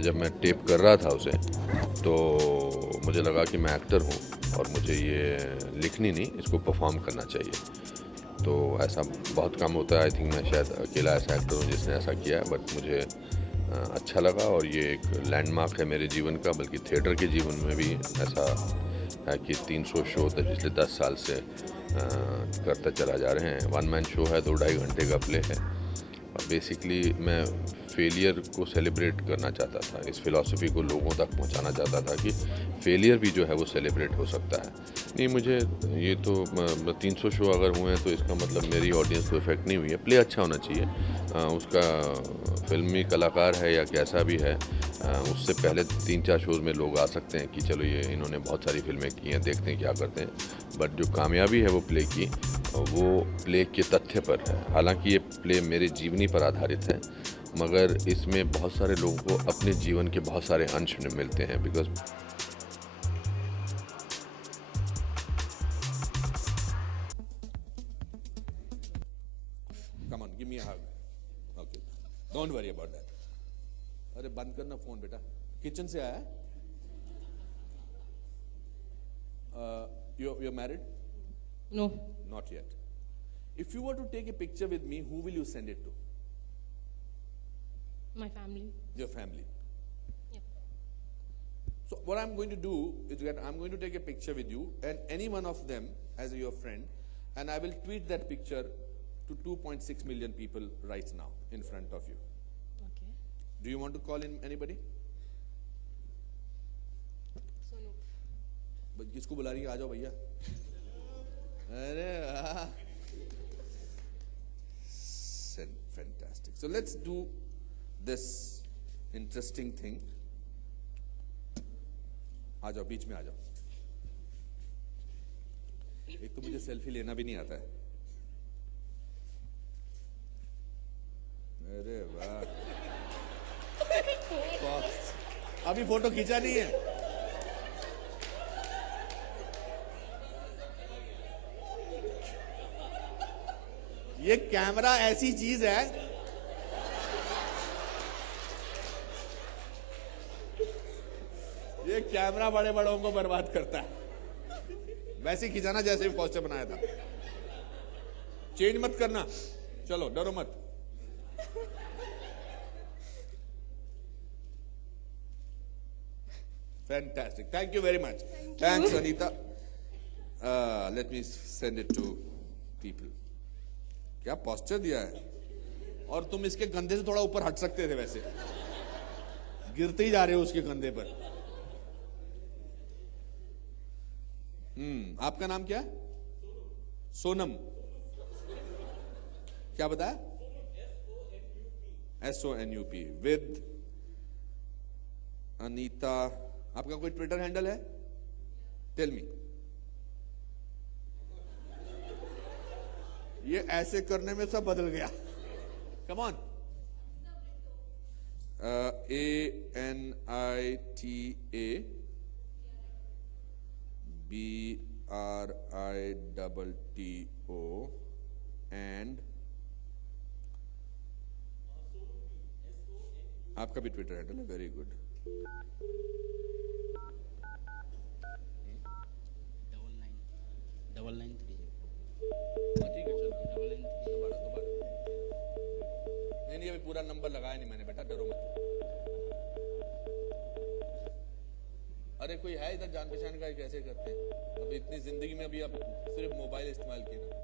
जब मैं टेप कर रहा था उसे तो मुझे लगा कि मैं एक्टर हूँ और मुझे ये लिखनी नहीं, इसको परफॉर्म करना चाहिए। तो ऐसा बहुत कम होता है, आई थिंक मैं शायद अकेला ऐसा एक्टर हूँ जिसने ऐसा किया है, बट मुझे अच्छा लगा और ये एक लैंडमार्क है मेरे जीवन का, बल्कि थिएटर के जीवन में भी ऐसा है कि 300 शो पिछले 10 साल से करते चला जा रहे हैं। वन मैन शो है, 2-2.5 घंटे का प्ले है और बेसिकली मैं फेलियर को सेलिब्रेट करना चाहता था, इस फिलॉसफी को लोगों तक पहुंचाना चाहता था कि फेलियर भी जो है वो सेलिब्रेट हो सकता है। नहीं, मुझे ये तो 300 शो अगर हुए हैं तो इसका मतलब मेरी ऑडियंस को इफेक्ट नहीं हुई है। प्ले अच्छा होना चाहिए, उसका फिल्मी कलाकार है या कैसा भी है, उससे पहले 3-4 शोज़ में लोग आ सकते हैं कि चलो ये इन्होंने बहुत सारी फिल्में की हैं, देखते हैं क्या करते हैं। बट जो कामयाबी है वो प्ले की, वो प्ले के तथ्य पर है। हालांकि ये प्ले मेरे जीवनी पर आधारित है, मगर इसमें बहुत सारे लोगों को अपने जीवन के बहुत सारे अंश मिलते हैं। Because come on, give me a hug. Okay, don't worry about that. अरे बंद करना फोन बेटा, किचन से आया। you're married? No. Not yet. If you were to take a picture with me, who will you send it to? My family. Your family. Yeah. So what I'm going to do is that I'm going to take a picture with you and any one of them as your friend, and I will tweet that picture to 2.6 million people right now in front of you. Okay. Do you want to call in anybody? Sonu. किसको बुला रही है? आ जाओ भैया। अरे वाह, fantastic. So let's do this interesting thing. आ जाओ, बीच में आ जाओ। एक तो मुझे सेल्फी लेना भी नहीं आता है। अरे वाह, अभी फोटो खींचा नहीं है। ये कैमरा ऐसी चीज है, ये कैमरा बड़े बड़ों को बर्बाद करता है। वैसे ही खिंचाना जैसे भी पोस्टर बनाया था। चेंज मत करना, चलो डरो मत। Fantastic. Thank you very much. Thanks, Anita. Let me send it to people. क्या पोस्टर दिया है? और तुम इसके कंधे से थोड़ा ऊपर हट सकते थे, वैसे गिरते ही जा रहे हो उसके कंधे पर। आपका नाम क्या है? सोनम। क्या बताया? SONUP with Anita. आपका कोई ट्विटर हैंडल है? Tell me. ये ऐसे करने में सब बदल गया। Come on. ANITA BRITTO and आपका भी ट्विटर हैंडल है? Very good. ठीक है, चलो दोबारा। नहीं, अभी पूरा नंबर लगाया नहीं मैंने बेटा, डरो मत। अरे कोई है इधर जान पहचान का? कैसे करते हैं? अब इतनी जिंदगी में अभी आप सिर्फ मोबाइल इस्तेमाल किए ना।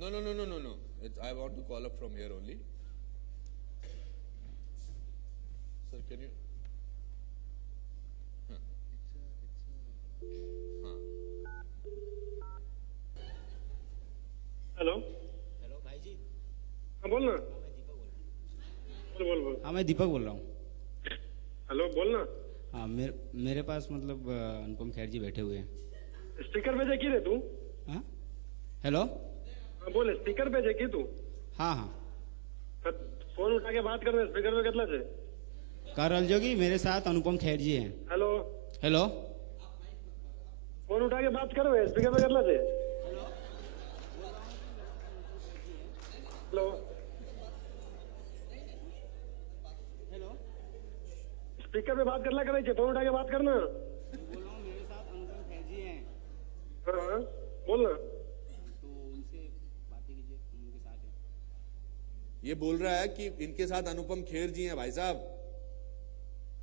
No. I want to call up from here only. Sir, can you? हाँ. हेलो भाई जी। हाँ बोल ना। बोल। हाँ मैं दीपक बोल रहा हूँ। हेलो बोल ना। हाँ मेरे पास मतलब अनुपम खेर जी बैठे हुए हैं। स्पीकर पे की रे तू? हाँ हेलो। हाँ बोल, स्पीकर पे की तू? हाँ। फोन उठा के बात कर रहे, स्पीकर पे कितना से? करल जोगी मेरे साथ अनुपम खेर जी हैं। हेलो। फोन उठा के बात कर रहे, स्पीकर पे कितना से? हेलो। स्पीकर पे बात करना करे, फोन उठा के बात करना। बोल रहा हूँ मेरे साथ अनुपम खेर जी हैं। हाँ बोल ना। तो उनसे बातें कीजिए, उनके साथ हैं। ये बोल रहा है कि इनके साथ अनुपम खेर जी हैं भाई साहब।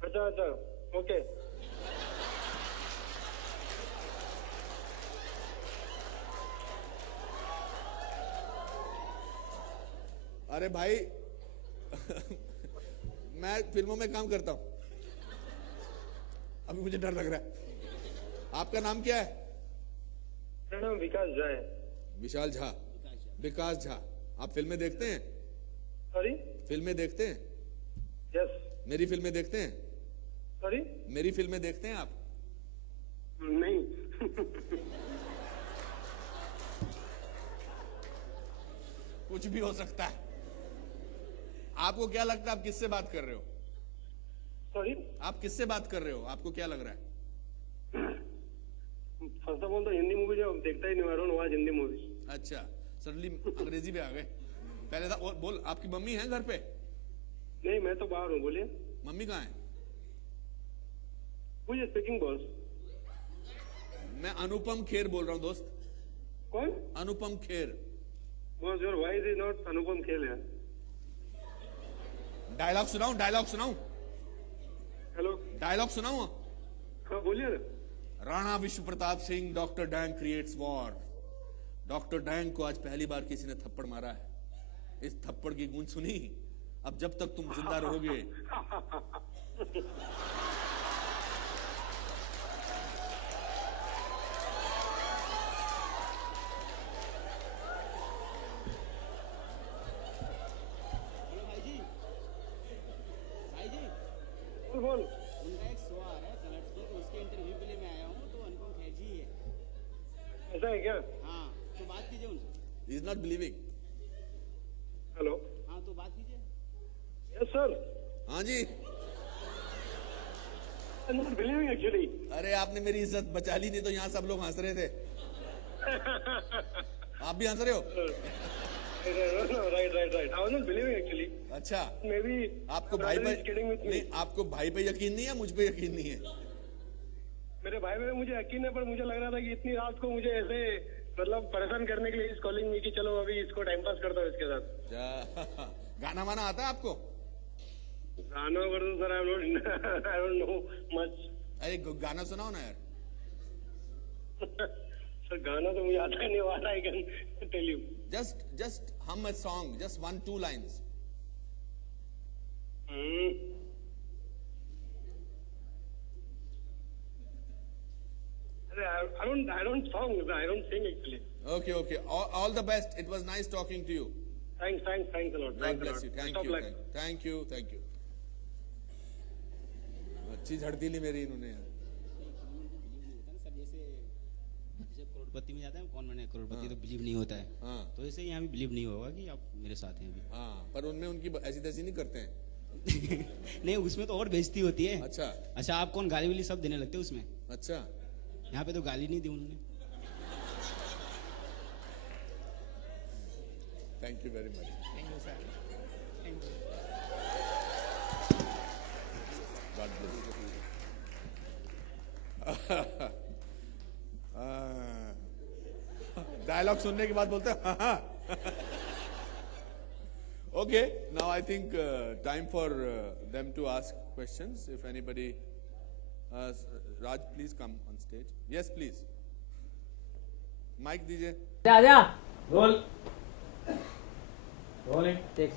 अच्छा ओके। अरे भाई मैं फिल्मों में काम करता हूं, अभी मुझे डर लग रहा है। आपका नाम क्या है? मेरा नाम विकास झा है। विशाल झा। विकास झा। आप फिल्में देखते हैं? सॉरी? फिल्में देखते हैं? यस। मेरी फिल्में देखते हैं? सॉरी? मेरी फिल्में देखते हैं आप? नहीं। कुछ भी हो सकता है। आपको क्या लगता है आप किससे बात कर रहे हो? सॉरी? आप किससे बात कर रहे हो? आपको क्या लग रहा है? फर्स्ट ऑफ ऑल तो हिंदी मूवी जो देखता ही नहीं, I don't watch Hindi movie. अच्छा, सडनली अंग्रेजी पे आ गए। पहले था बोल, आपकी मम्मी है घर पे? नहीं, मैं तो बाहर हूँ। बोलिए। मम्मी कहाँ है? Who is speaking boss? मैं अनुपम खेर बोल रहा हूँ दोस्त। कौन? Anupam Kher. Boss your voice is not Anupam Kher है। डायलॉग सुनाऊं? हेलो। डायलॉग सुनाऊं? हाँ बोलिए ना। राणा विश्व Pratap Singh, doctor dang creates war. Doctor dang को आज पहली बार किसी ने थप्पड़ मारा है। इस थप्पड़ की गूंज सुनी? अब जब तक तुम जिंदा रहोगे बोल। उनका एक शो आ रहा है कलर्स पे, तो उसके इंटरव्यू के लिए मैं आया हूँ। तो अनुपम खेर जी है। ऐसा है क्या? हाँ तो बात कीजिए उनसे। He is not believing. Hello. हाँ तो बात कीजिए। Yes sir. हाँ जी। Not believing actually. अरे आपने मेरी इज्जत बचा ली, नहीं तो यहाँ सब लोग हंस रहे थे। आप भी हंस रहे हो? Right. I was not believing actually. अच्छा, मे बी आपको भाई पे नहीं, आपको भाई पे यकीन नहीं है, मुझ पे यकीन नहीं है? मेरे भाई में मुझे यकीन है, पर मुझे लग रहा था कि इतनी रात को मुझे ऐसे मतलब परेशान करने के लिए इस कॉलिंग में कि चलो अभी इसको टाइम पास करता हूँ इसके साथ। गाना वाना आता है आपको? गाना कर दो sir, I don't know much. अरे गाना सुनाओ ना यार। सर गाना तो मुझे आता ही नहीं, वाला I can tell you. Just hum a song, just 1-2 lines. I don't sing actually. Okay. All the best. It was nice talking to you. Thanks a lot. God bless you. Thank you. अच्छी झड़ती ली मेरी इन्होंने यार। सब जैसे करोड़पति में जाता है, कौन बने करोड़पति, तो बिलीव नहीं होता है। हाँ। तो ऐसे यहाँ भी बिलीव नहीं होगा कि आप मेरे साथ हैं अभी। हाँ, पर उनमें उनकी ऐसी तैसी नहीं करते हैं। नहीं, उसमें तो और बेइज्जती होती है। अच्छा, आप कौन गाली वाली सब देने लगते हैं उसमें। अच्छा, यहाँ पे तो गाली नहीं दी उन्होंने। Thank you very much. Thank you sir. Thank you. God bless you. Dialogue सुनने के बाद बोलते हैं Okay, now I think time for them to ask questions. If anybody, Raj, please come on stage. Yes, please. Mic दीजिए. आजा role rolling takes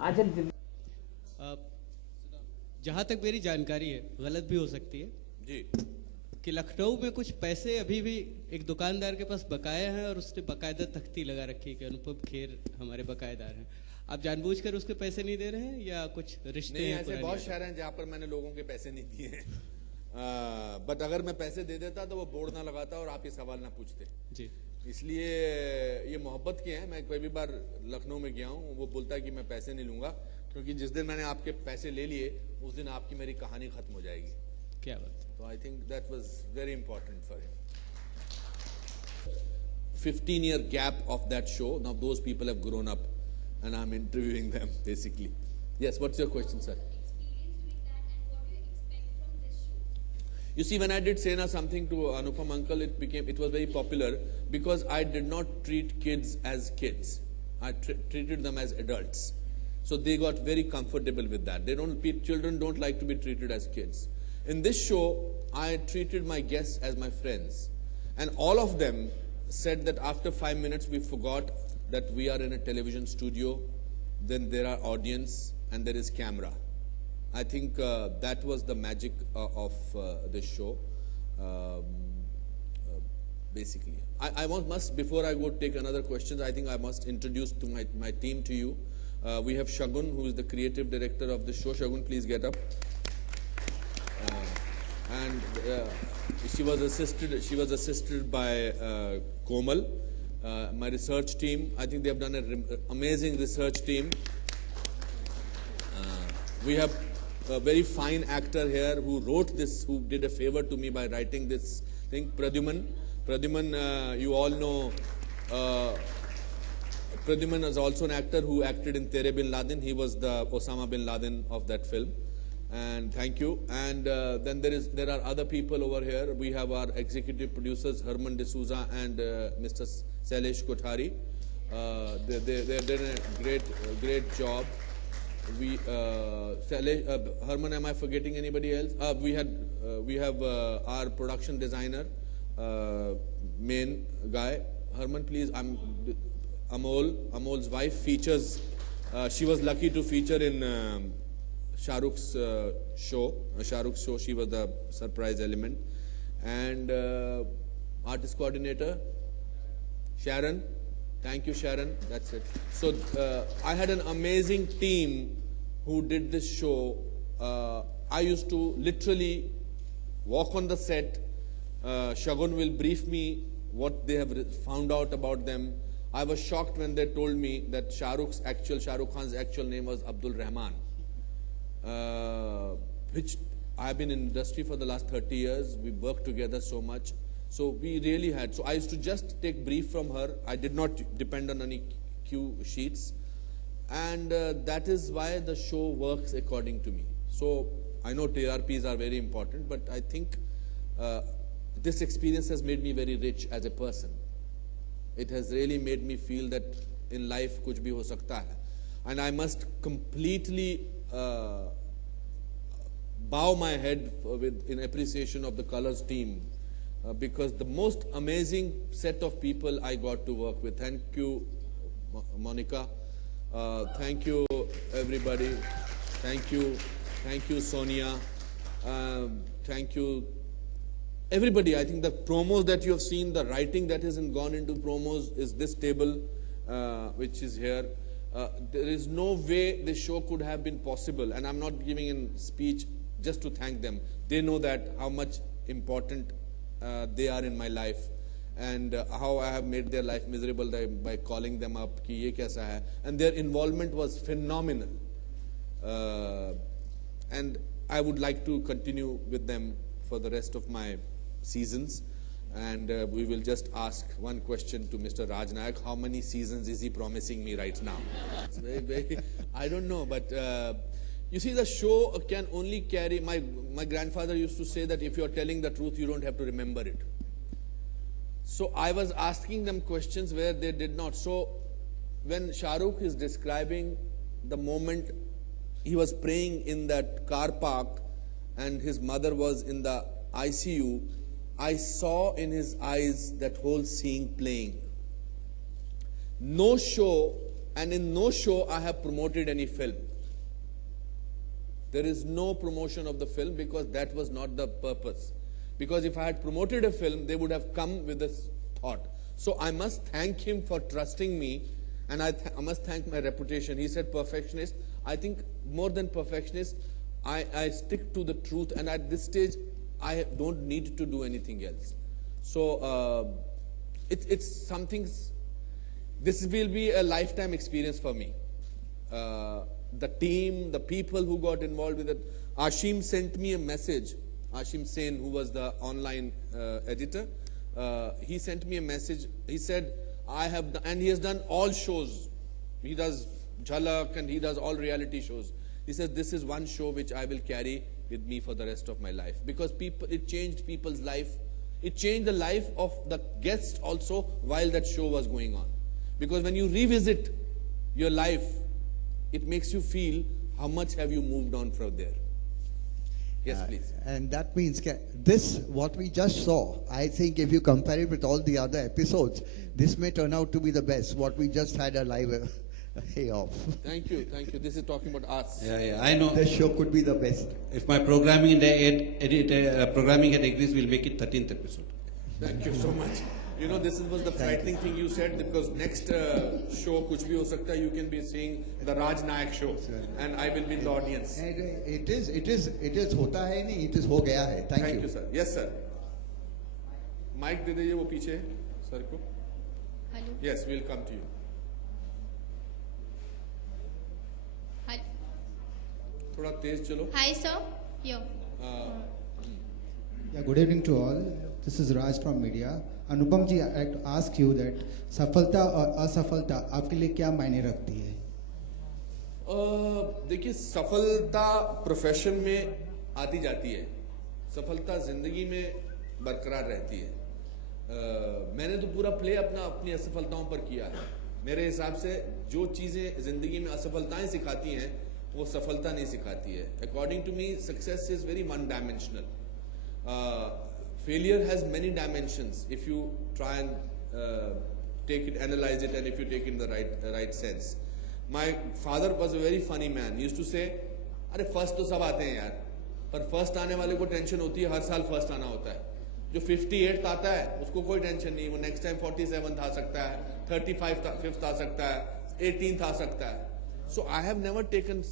आज जहाँ तक मेरी जानकारी है, गलत भी हो सकती है जी, कि लखनऊ में कुछ पैसे अभी भी एक दुकानदार के पास बकाया हैं और उसने बकायदा तख्ती लगा रखी है कि अनुपम खेर हमारे बकायेदार हैं। आप जानबूझकर उसके पैसे नहीं दे रहे हैं या कुछ रिश्ते नहीं, हैं? ऐसे बहुत शहर हैं जहाँ पर मैंने लोगों के पैसे नहीं दिए हैं। बट अगर मैं पैसे दे देता तो वो बोर्ड ना लगाता और आप ये सवाल ना पूछते जी। इसलिए ये मोहब्बत की है। मैं कई बार लखनऊ में गया हूँ, वो बोलता है कि मैं पैसे नहीं लूंगा, क्योंकि जिस दिन मैंने आपके पैसे ले लिए उस दिन आपकी मेरी कहानी खत्म हो जाएगी। क्या बात। तो I think that was very important for him. 15-year gap of that show. Now those people have grown up and I'm interviewing them basically. Yes, what's your question, sir? You see, when I did say something to Anupam uncle, it was very popular because I did not treat kids as kids. I treated them as adults. So they got very comfortable with that. Children don't like to be treated as kids. In this show, I treated my guests as my friends. And all of them said that after 5 minutes, we forgot that we are in a television studio, then there are audience, and there is camera. I think that was the magic of this show, basically. I must, before I go take another questions, I think I must introduce to my team to you. We have Shagun, who is the creative director of the show. Shagun, please get up. And she was assisted by Komal, my research team. I think they have done an amazing research team. We have a very fine actor here who wrote this, who did a favor to me by writing this thing, Pradyuman. Pradyuman, you all know, Pradyuman is also an actor who acted in Tere Bin Laden. He was the Osama Bin Laden of that film. And thank you. And then there are other people over here. We have our executive producers, Herman D'Souza and Mr. Sailesh Kothari. They did a great job. Herman, am I forgetting anybody else? We have our production designer, main guy. Herman, please. Amol's wife features. She was lucky to feature in Shah Rukh's show. She was the surprise element. And artist coordinator, Sharon. Thank you, Sharon. That's it. So I had an amazing team who did this show. I used to literally walk on the set. Shagun will brief me what they have found out about them. I was shocked when they told me that Shah Rukh Khan's actual name was Abdul Rahman, which I have been in industry for the last 30 years. We worked together so much. So we really had. So I used to just take brief from her. I did not depend on any cue sheets. And that is why the show works according to me. So I know TRPs are very important, but I think this experience has made me very rich as a person. It has really made me feel that in life kuch bhi ho sakta hai. And I must completely bow my head in appreciation of the Colors team, because the most amazing set of people I got to work with. Thank you, Monica. Thank you, everybody. Thank you, Sonia. Thank you, everybody. I think the promos that you have seen, the writing that has gone into promos is this table, which is here. There is no way this show could have been possible, and I'm not giving a speech just to thank them. They know that how much important they are in my life, and how I have made their life miserable by calling them up ki ye kaisa hai, and their involvement was phenomenal. And I would like to continue with them for the rest of my seasons, and we will just ask one question to Mr. Raj Nayak. How many seasons is he promising me right now? It's very, I don't know, but you see, the show can only carry, my grandfather used to say that if you are telling the truth, you don't have to remember it. So I was asking them questions where they did not. So when Shah Rukh is describing the moment he was praying in that car park and his mother was in the ICU, I saw in his eyes that whole scene playing. No show, and in no show I have promoted any film. There is no promotion of the film because that was not the purpose. Because if I had promoted a film, they would have come with this thought. So I must thank him for trusting me, and I must thank my reputation. He said perfectionist. I think more than perfectionist, I stick to the truth, and at this stage, I don't need to do anything else. So it's something, this will be a lifetime experience for me. The team, the people who got involved with it. Ashim sent me a message. Ashim Sen, who was the online editor, he sent me a message. He said, and he has done all shows. He does Jhalak and he does all reality shows. He says, this is one show which I will carry with me for the rest of my life. Because it changed people's life. It changed the life of the guests also while that show was going on. Because when you revisit your life, it makes you feel how much have you moved on from there. Yes, please. And that means this, what we just saw, I think if you compare it with all the other episodes, this may turn out to be the best, what we just had a live of. Thank you. This is talking about us. Yeah, I know. This show could be the best. If my programming programming had agrees, we'll make it 13th episode. Thank you so much. You know, this was the frightening thing you said, because next show, kuch bhi ho sakta, you can be seeing the Raj Nayak show, and I will be in the audience. It is hota hai nahi, it is ho gaya hai. Thank you. Sir. Yes, sir. Mic de diye wo piche, sir ko. Hello. Yes, we'll come to you. Hi. Thoda tez chalo. Hi, sir. Here. Yeah, good evening to all. This is Raj from media. Anupam ji, I'd like to ask you that सफलता और असफलता आपके लिए क्या मायने रखती है? देखिए, सफलता प्रोफेशन में आती जाती है, सफलता जिंदगी में बरकरार रहती है। मैंने तो पूरा प्ले अपनी असफलताओं पर किया है। मेरे हिसाब से जो चीजें जिंदगी में असफलताएं सिखाती हैं, वो सफलता नहीं सिखाती है। According to me, success is very one-dimensional. Failure has many dimensions if you try and analyze it, and if you take it in the right sense. My father was a very funny man. He used to say, "अरे first तो सब आते हैं यार, पर first आने वाले को टेंशन होती है, हर साल first आना होता है। जो 58th आता है, उसको कोई टेंशन नहीं, वो next time 47th आ सकता है, 35th आ सकता है, 18th आ सकता है." So I have never taken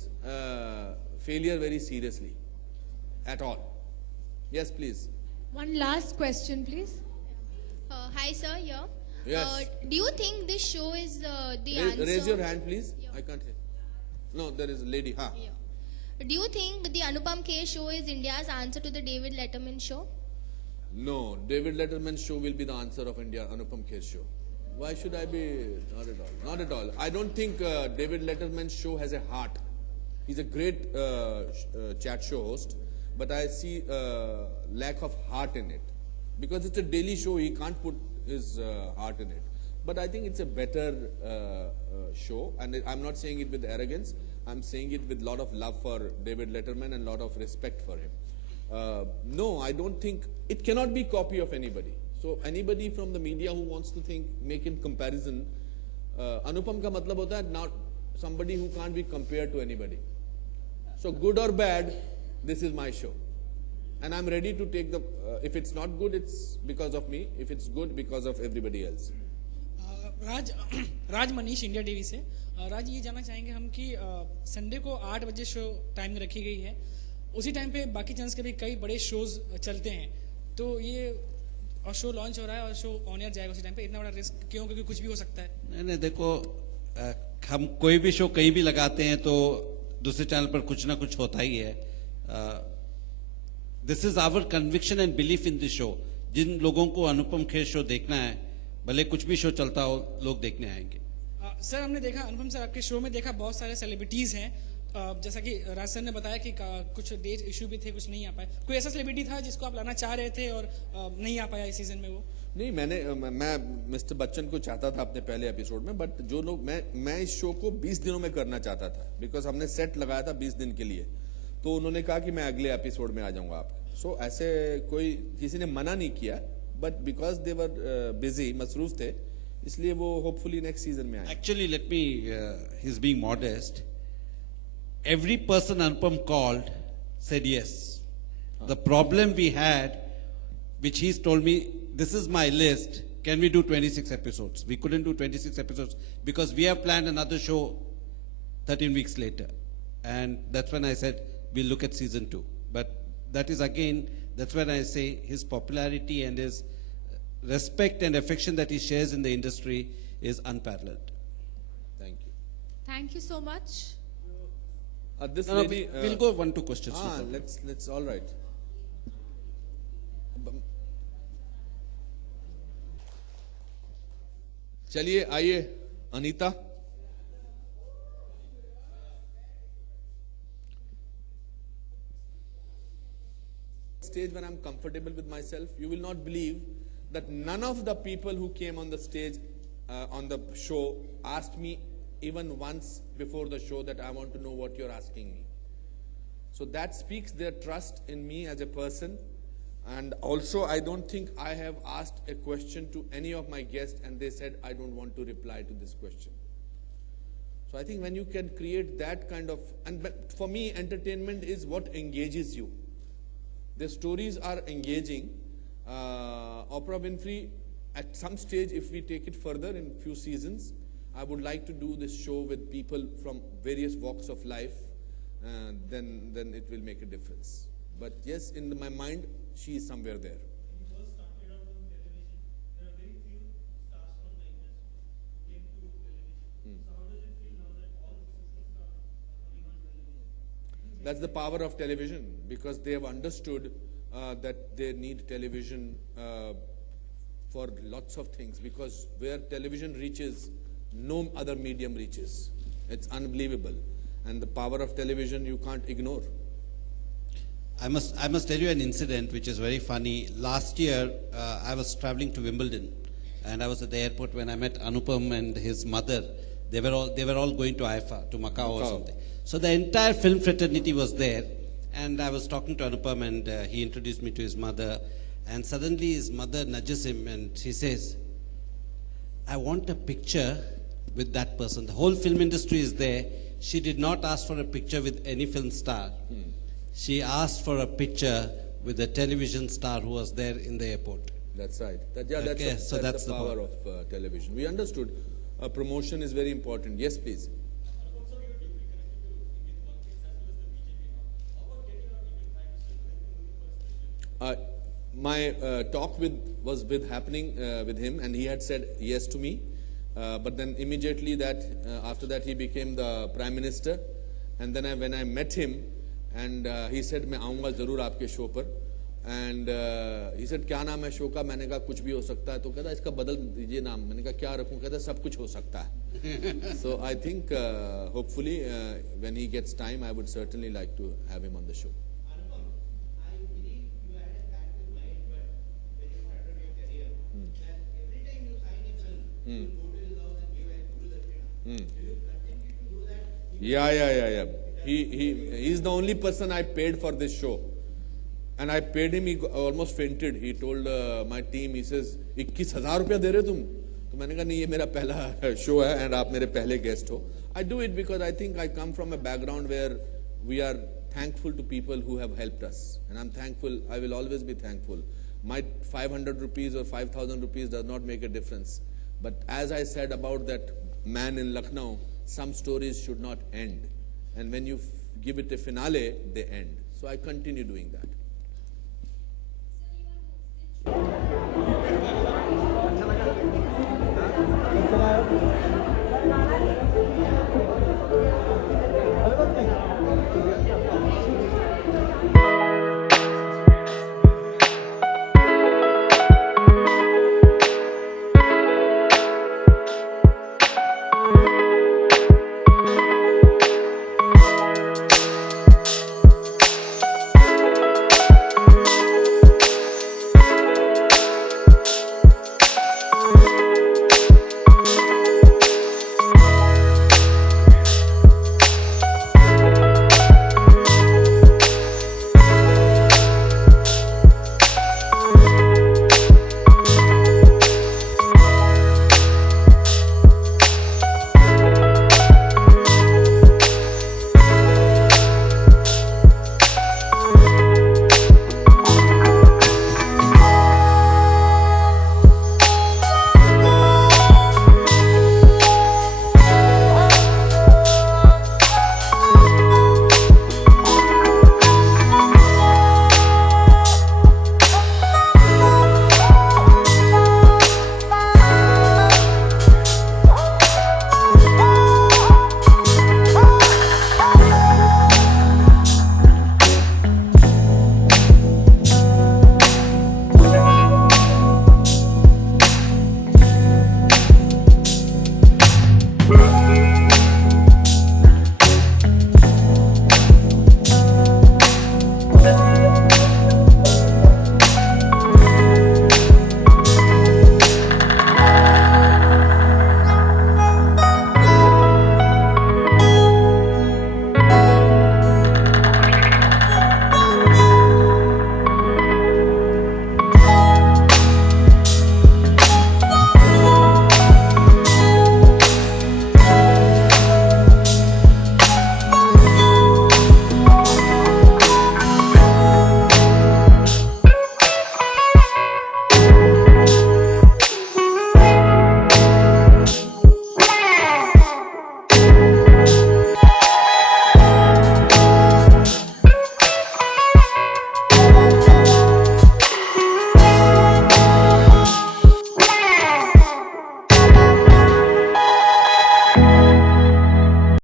failure very seriously, at all. Yes, please. One last question, please. Hi, sir. Here. Yes. Do you think this show is the answer? Raise your hand, please. I can't hear. No, there is a lady. Ha. Do you think the Anupam K show is India's answer to the David Letterman show? No, David Letterman's show will be the answer of Anupam Kher's show. Why should I be? Not at all. Not at all. I don't think David Letterman's show has a heart. He's a great chat show host, but I see lack of heart in it. Because it's a daily show, he can't put his heart in it. But I think it's a better show, and I'm not saying it with arrogance. I'm saying it with a lot of love for David Letterman and a lot of respect for him. No, I don't think, it cannot be copy of anybody. So anybody from the media who wants to make in comparison, Anupam ka matlab hota hai not somebody who can't be compared to anybody. So good or bad, this is my show. And I'm ready to take the, if it's not good, it's because of me. If it's good, because of everybody else. Raj Manish India TV से राज ये जानना चाहेंगे हम कि Sunday को 8 बजे show time रखी गई है, उसी टाइम पे बाकी चैनल्स के भी कई बड़े शोज चलते हैं, तो ये और शो लॉन्च हो रहा है और शो ऑन एयर जाएगा उसी टाइम पे, इतना बड़ा रिस्क क्यों? क्योंकि कुछ भी हो सकता है। नहीं देखो, हम कोई भी शो कहीं भी लगाते हैं तो दूसरे चैनल पर कुछ ना कुछ होता ही है। This is our conviction and belief in this show. जिन लोगों को अनुपम खेर शो देखना है, भले कुछ भी शो चलता हो, लोग देखने आएंगे। सर हमने देखा अनुपम सर आपके शो में देखा बहुत सारे सेलिब्रिटीज हैं, जैसा कि राज सर ने बताया कि कुछ डेट इशू भी थे, कुछ नहीं आ पाए। कोई ऐसा सेलिब्रिटी था जिसको आप लाना चाह रहे थे और नहीं आ पाया इस सीजन में? वो नहीं, मैं मिस्टर बच्चन को चाहता था अपने पहले एपिसोड में, बट जो लोग मैं इस शो को 20 दिनों में करना चाहता था, बिकॉज हमने सेट लगाया था 20 दिन के लिए, तो उन्होंने कहा कि मैं अगले एपिसोड में आ जाऊंगा आपके। सो ऐसे कोई किसी ने मना नहीं किया, but because they were busy, मसरूफ थे, इसलिए वो होपफुली नेक्स्ट सीजन में आए। Actually let me, he is being modest, every person Anupam called said yes. The problem we had, which he's told me, this is my list, can we do 26 episodes? We couldn't do 26 episodes because we have planned another show 13 weeks later. And that's when I said, we'll look at season 2. But that is again, that's when I say his popularity and his respect and affection that he shares in the industry is unparalleled. Thank you. Thank you so much. This No, lady, we'll go 1-2 questions. let's all right. चलिए आइए Anita. Stage when I'm comfortable with myself, you will not believe that none of the people who came on the stage on the show asked me even once before the show that I want to know what you're asking me. So that speaks their trust in me as a person. And also, I don't think I have asked a question to any of my guests and they said, I don't want to reply to this question. So I think when you can create that kind of, but for me, entertainment is what engages you. The stories are engaging. Oprah Winfrey, at some stage, if we take it further in few seasons, I would like to do this show with people from various walks of life, then it will make a difference. But yes, in my mind, she is somewhere there. That's the power of television, because they have understood that they need television for lots of things, because where television reaches, no other medium reaches. It's unbelievable. And the power of television you can't ignore. I must tell you an incident which is very funny. Last year, I was traveling to Wimbledon, and I was at the airport when I met Anupam and his mother. They were all going to IFA, to Macau or something. So the entire film fraternity was there, and I was talking to Anupam, and he introduced me to his mother. And suddenly his mother nudges him, and she says, "I want a picture with that person." The whole film industry is there. She did not ask for a picture with any film star. She asked for a picture with a television star who was there in the airport. That's right. That's the power of television. We understood promotion is very important. Yes, please. My talk was happening with him, and he had said yes to me. But then immediately after that he became the Prime Minister, and then when I met him, and he said, "मैं आऊँगा ज़रूर आपके show पर," And he said, क्या नाम है show का? मैंने कहा कुछ भी हो सकता है. तो कहता इसका बदल दीजिए नाम. मैंने कहा क्या रखूं? कहता सब कुछ हो सकता है. So I think hopefully when he gets time, I would certainly like to have him on the show. Yeah. He's the only person I paid for this show. And I paid him, he almost fainted. He told my team, he says, 21,000 रुपया दे रहे तुम? तो मैंने कहा नहीं ये मेरा पहला show है and आप मेरे पहले guest हो. I do it because I think I come from a background where we are thankful to people who have helped us. And I'm thankful, I will always be thankful. My 500 rupees or 5,000 rupees does not make a difference. But as I said about that man in Lucknow, some stories should not end. And when you give it a finale, they end. So I continue doing that.